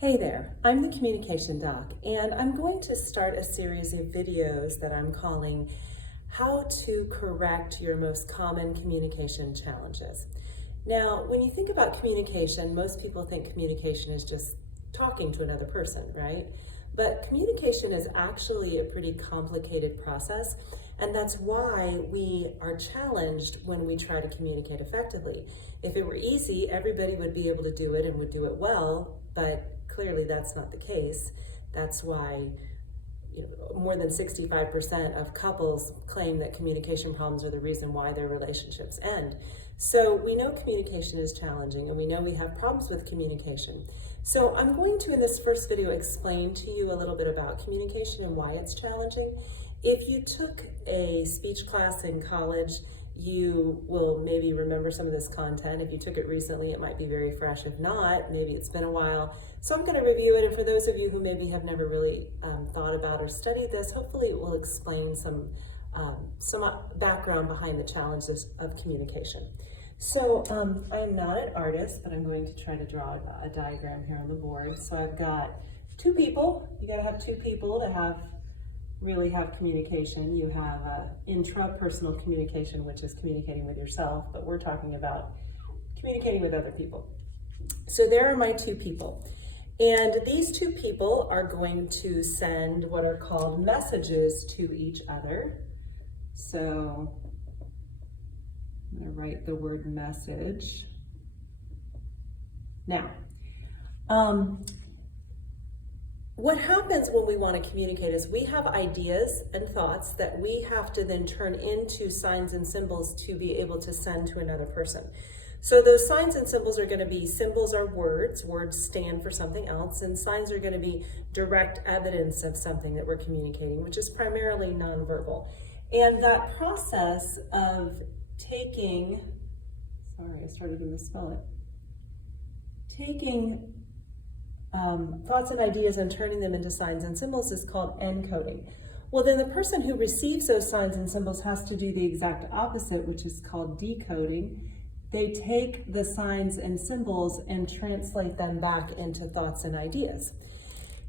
Hey there, I'm the Communication Doc, and I'm going to start a series of videos that I'm calling How to Correct Your Most Common Communication Challenges. Now, when you think about communication, most people think communication is just talking to another person, right? But communication is actually a pretty complicated process, and that's why we are challenged when we try to communicate effectively. If it were easy, everybody would be able to do it and would do it well, but clearly that's not the case. That's why more than 65% of couples claim that communication problems are the reason why their relationships end. So we know communication is challenging, and we know we have problems with communication. So I'm going to, in this first video, explain to you a little bit about communication and why it's challenging. If you took a speech class in college, you will maybe remember some of this content. If you took it recently, it might be very fresh. If not, maybe it's been a while. So I'm going to review it, and for those of you who maybe have never really thought about or studied this, hopefully it will explain some background behind the challenges of communication. So I am not an artist, but I'm going to try to draw a diagram here on the board. So I've got two people. You got to have two people to really have communication. You have intrapersonal communication, which is communicating with yourself, but we're talking about communicating with other people. So there are my two people. And these two people are going to send what are called messages to each other. So I'm going to write the word message. Now, what happens when we want to communicate is we have ideas and thoughts that we have to then turn into signs and symbols to be able to send to another person. So those signs and symbols are going to be, symbols are words stand for something else, and signs are going to be direct evidence of something that we're communicating, which is primarily nonverbal. And that process of taking thoughts and ideas and turning them into signs and symbols is called encoding. Well, then the person who receives those signs and symbols has to do the exact opposite, which is called decoding. They take the signs and symbols and translate them back into thoughts and ideas.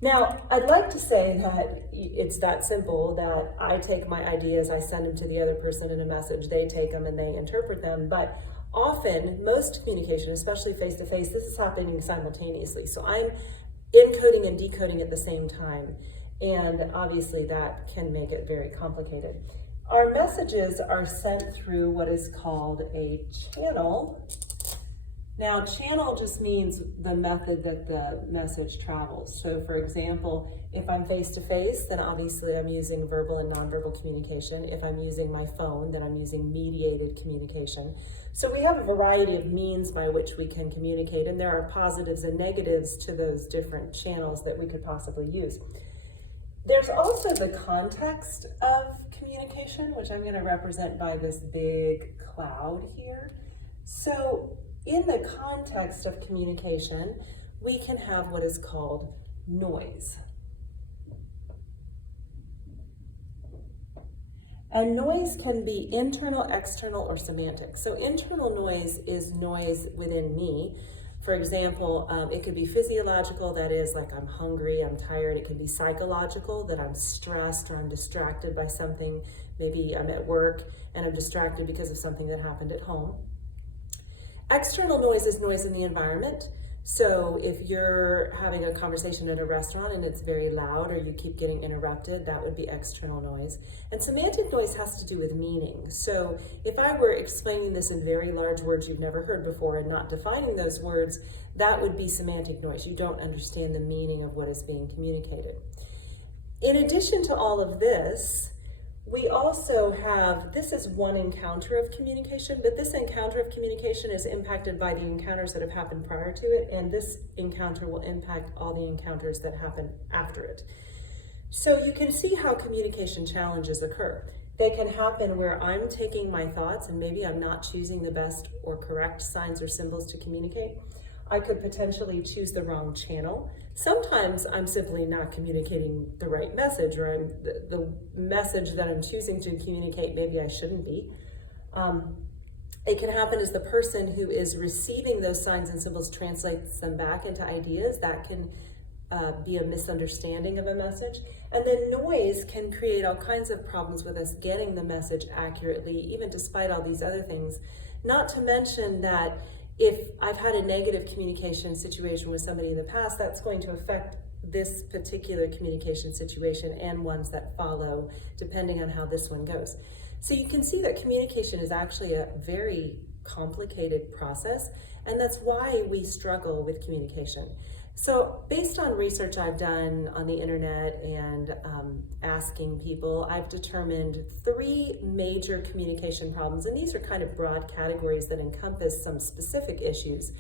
Now, I'd like to say that it's that simple, that I take my ideas, I send them to the other person in a message, they take them and they interpret them, but often, most communication, especially face-to-face, this is happening simultaneously. So I'm encoding and decoding at the same time, and obviously that can make it very complicated. Our messages are sent through what is called a channel. Now, channel just means the method that the message travels. So for example, if I'm face-to-face, then obviously I'm using verbal and nonverbal communication. If I'm using my phone, then I'm using mediated communication. So we have a variety of means by which we can communicate, and there are positives and negatives to those different channels that we could possibly use. There's also the context of communication, which I'm going to represent by this big cloud here. So in the context of communication, we can have what is called noise. And noise can be internal, external, or semantic. So internal noise is noise within me. For example, it could be physiological, that is like I'm hungry, I'm tired. It could be psychological, that I'm stressed or I'm distracted by something. Maybe I'm at work and I'm distracted because of something that happened at home. External noise is noise in the environment. So if you're having a conversation at a restaurant and it's very loud or you keep getting interrupted, that would be external noise. And semantic noise has to do with meaning. So if I were explaining this in very large words you've never heard before and not defining those words, that would be semantic noise. You don't understand the meaning of what is being communicated. In addition to all of this, we also have, this is one encounter of communication, but this encounter of communication is impacted by the encounters that have happened prior to it, and this encounter will impact all the encounters that happen after it. So you can see how communication challenges occur. They can happen where I'm taking my thoughts and maybe I'm not choosing the best or correct signs or symbols to communicate. I could potentially choose the wrong channel. Sometimes I'm simply not communicating the right message, or the message that I'm choosing to communicate, maybe I shouldn't be. It can happen as the person who is receiving those signs and symbols translates them back into ideas. That can be a misunderstanding of a message. And then noise can create all kinds of problems with us getting the message accurately, even despite all these other things. Not to mention that if I've had a negative communication situation with somebody in the past, that's going to affect this particular communication situation and ones that follow, depending on how this one goes. So you can see that communication is actually a very complicated process, and that's why we struggle with communication. So based on research I've done on the internet and asking people, I've determined 3 major communication problems, and these are kind of broad categories that encompass some specific issues.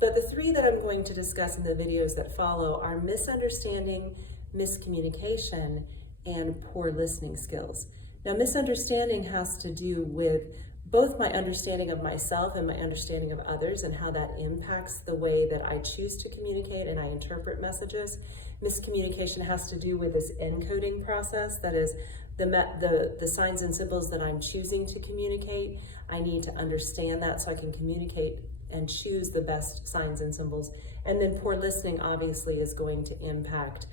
But the 3 that I'm going to discuss in the videos that follow are misunderstanding, miscommunication, and poor listening skills. Now, misunderstanding has to do with both my understanding of myself and my understanding of others and how that impacts the way that I choose to communicate and I interpret messages. Miscommunication has to do with this encoding process, that is the signs and symbols that I'm choosing to communicate. I need to understand that so I can communicate and choose the best signs and symbols. And then poor listening obviously is going to impact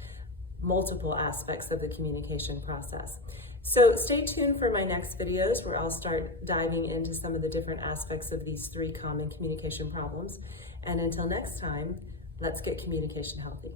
multiple aspects of the communication process. So stay tuned for my next videos where I'll start diving into some of the different aspects of these 3 common communication problems. And until next time, let's get communication healthy.